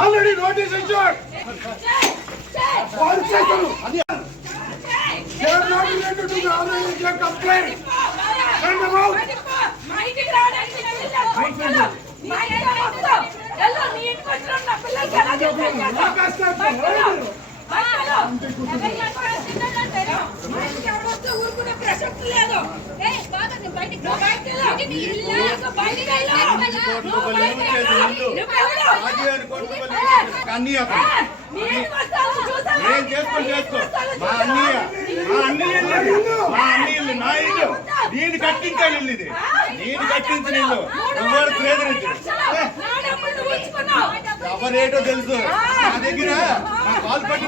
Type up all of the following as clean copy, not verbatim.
Already notice ఇచ్చారు. Complaint ప్రసక్తి లేదు. నేను కట్టించాను ఇల్లు, ఇది నేను కట్టించిన ఇల్లు. ఎవరేటో తెలుసు నా దగ్గర, నా కాలు పట్టి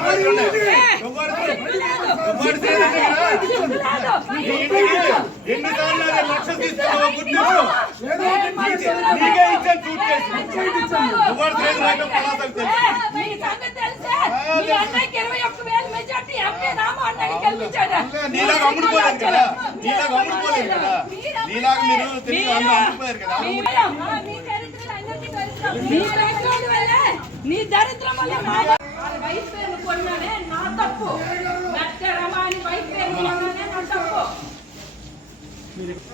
ఎన్నిసార్లు లక్షలు తీసుకున్నావు గుర్తింపు నీకే ఇచ్చాను. చూట్ చేసి ఎవరు తెలుసు పలాసలు తెలుసు. నీలాగా అమ్ముడుపోలేదు కదా, నీలాగా అమ్ముడుపోలేదు కదా, నీలాగా మీరు తెలిసి అమ్ముడుపోయారు కదా. నీ దరిద్రం వల్ల వైఫ్ పేరు కొన్నానే నా తప్పు. రమాని వైఫ్ పేరు కొన్నానే నా తప్పు.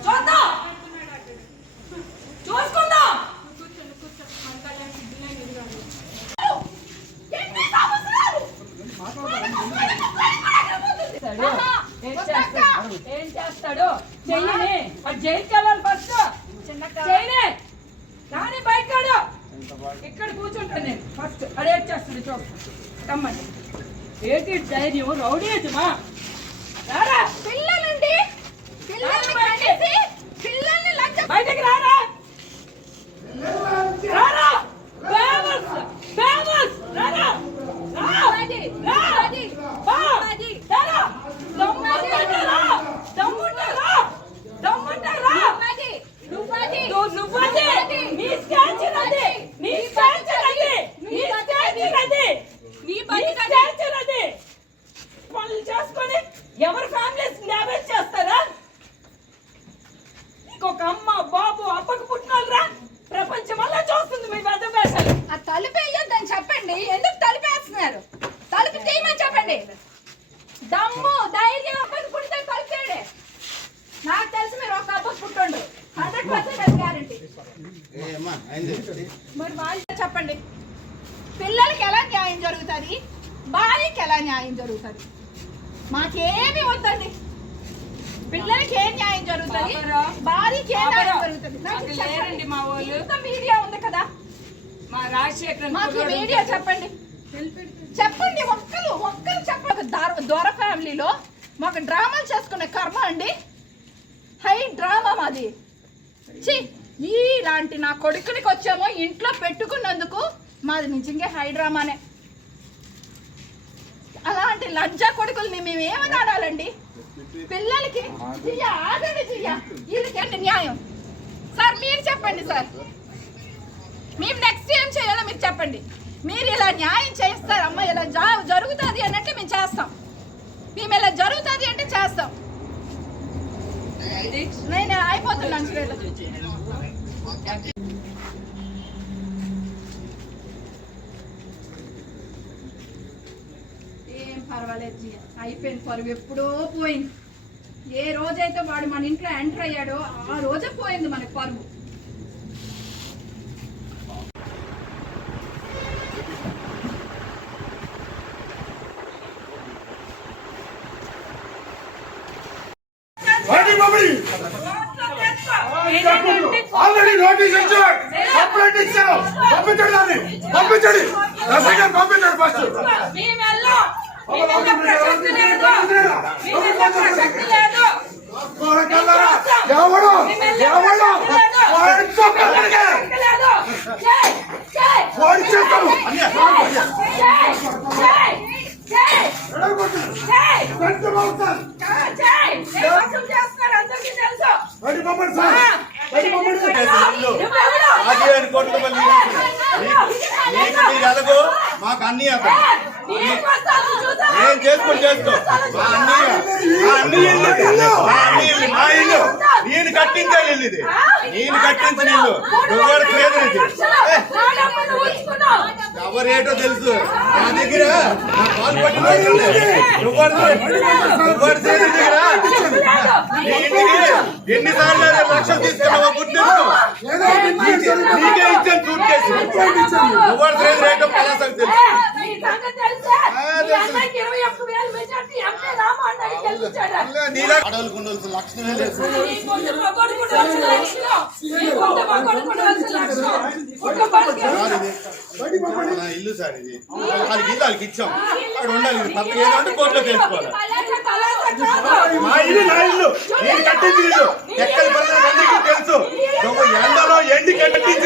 చూద్దాం, చూసుకుందాం. ఏం చేస్తాడు చెయ్యని, జైలుకి వెళ్ళాలి ఫస్ట్. చేయనే కానీ బయటకాడు ఇక్కడ కూర్చుంటాను నేను ఫస్ట్. అరేట్ చేస్తాడు చూస్తాను రమ్మండి. ఏంటి ధైర్యం, రౌడీయమా? రారా పిల్లలండి, పిల్లల్ని బయటకి రారా, రారా చేసుకొని ఎవరి ఫ్యామిలీస్ డ్యామేజ్ చేస్తారా? ఇంకొక అమ్మ బాబు అప్పకు పుట్టినోళ్ళరా ప్రపంచం వల్ల చూస్తుంది మీ పెద్ద వేషాలు. ఆ తలుపు వేయొద్దని చెప్పండి. ఎందుకు తలుపు వేస్తున్నారు? తలుపు తీయమని చెప్పండి. దమ్ము ధైర్యం అప్పకి పుట్టితే తలుపేడే. నాకు తెలిసి మీరు ఒక అప్పకు పుట్టుండ్రు 100% గ్యారంటీ. మరి వాళ్ళు చెప్పండి, పిల్లలకి ఎలా న్యాయం జరుగుతుంది, భార్యకి ఎలా న్యాయం జరుగుతుంది? మాకేమి వద్దండి. పిల్లలకి ఏం న్యాయం జరుగుతుంది, భార్యకి ఏం న్యాయం జరుగుతుంది? మా వాళ్ళు మీడియా ఉంది కదా, మా రాజశేఖర్ మాకు మీడియా చెప్పండి, చెప్పండి. ఒక్కరు చెప్పండి. దొర ఫ్యామిలీలో మాకు డ్రామాలు చేసుకునే కర్మ అండి. హై డ్రామా మాది. ఇలాంటి నా కొడుకునికి వచ్చామో ఇంట్లో పెట్టుకున్నందుకు మాది నిజంగా హై డ్రామానే. అలాంటి లజ్జా కొడుకుల్ని మేము ఏమని ఆడాలండి? పిల్లలకి ఆగండి వీళ్ళకేంటి న్యాయం? సార్ మీరు చెప్పండి సార్, మేము నెక్స్ట్ ఏం చేయాలో మీరు చెప్పండి. మీరు ఇలా న్యాయం చేస్తారు, అమ్మ ఇలా జరుగుతుంది అన్నట్టు మేము చేస్తాం. మేము ఇలా జరుగుతుంది అంటే చేస్తాం. నేను అయిపోతున్నాను. ఏం పర్వాలేదు, అయిపోయింది. పరువు ఎప్పుడో పోయింది. ఏ రోజైతే వాడు మన ఇంట్లో ఎంటర్ అయ్యాడో ఆ రోజే పోయింది మనకి పరువు. ఆల్రెడీ నోటీస్ ఇచ్చారు, కంప్లైంట్ ఇచ్చారు. పంపించండి, పంపించండి, పంపించండి ఫస్ట్. ఎవడు మాకు అన్నీ అతను నీకు వస్తాను చూసా ఏం చేసుకొని చేసుకో మా అన్నయ్య మా ఇల్లు నేను కట్టించే ఇల్లు ఇది నేను కట్టించిన ఇల్లు ఎవరు లేదు ఇది ఎవరేటో తెలుసు నా దగ్గర నా కాలు పట్టిన ఎవరు దగ్గర నీ ఇంటికి ఎన్నిసార్లు లక్షలు తీసుకున్నావో గుర్తించు నీకే ఇచ్చాను సూట్ కేసు ఎవరు లేదు రేటో పలాసకు తెలుసు నీలా అడవులకు ఉండవలసిన లక్షణమే లేదు నా ఇల్లు సార్ ఇది వాళ్ళకి ఇల్లు వాళ్ళకి ఇచ్చాం అక్కడ ఉండాలి తప్ప ఏదంటే కోర్టులో తెలుసుకోవాలి మా ఇల్లు నా ఇల్లు నేను కట్టించిన ఇల్లు ఎక్కడ పడిన అందరికీ తెలుసు ఎండలో ఎండి కట్టించి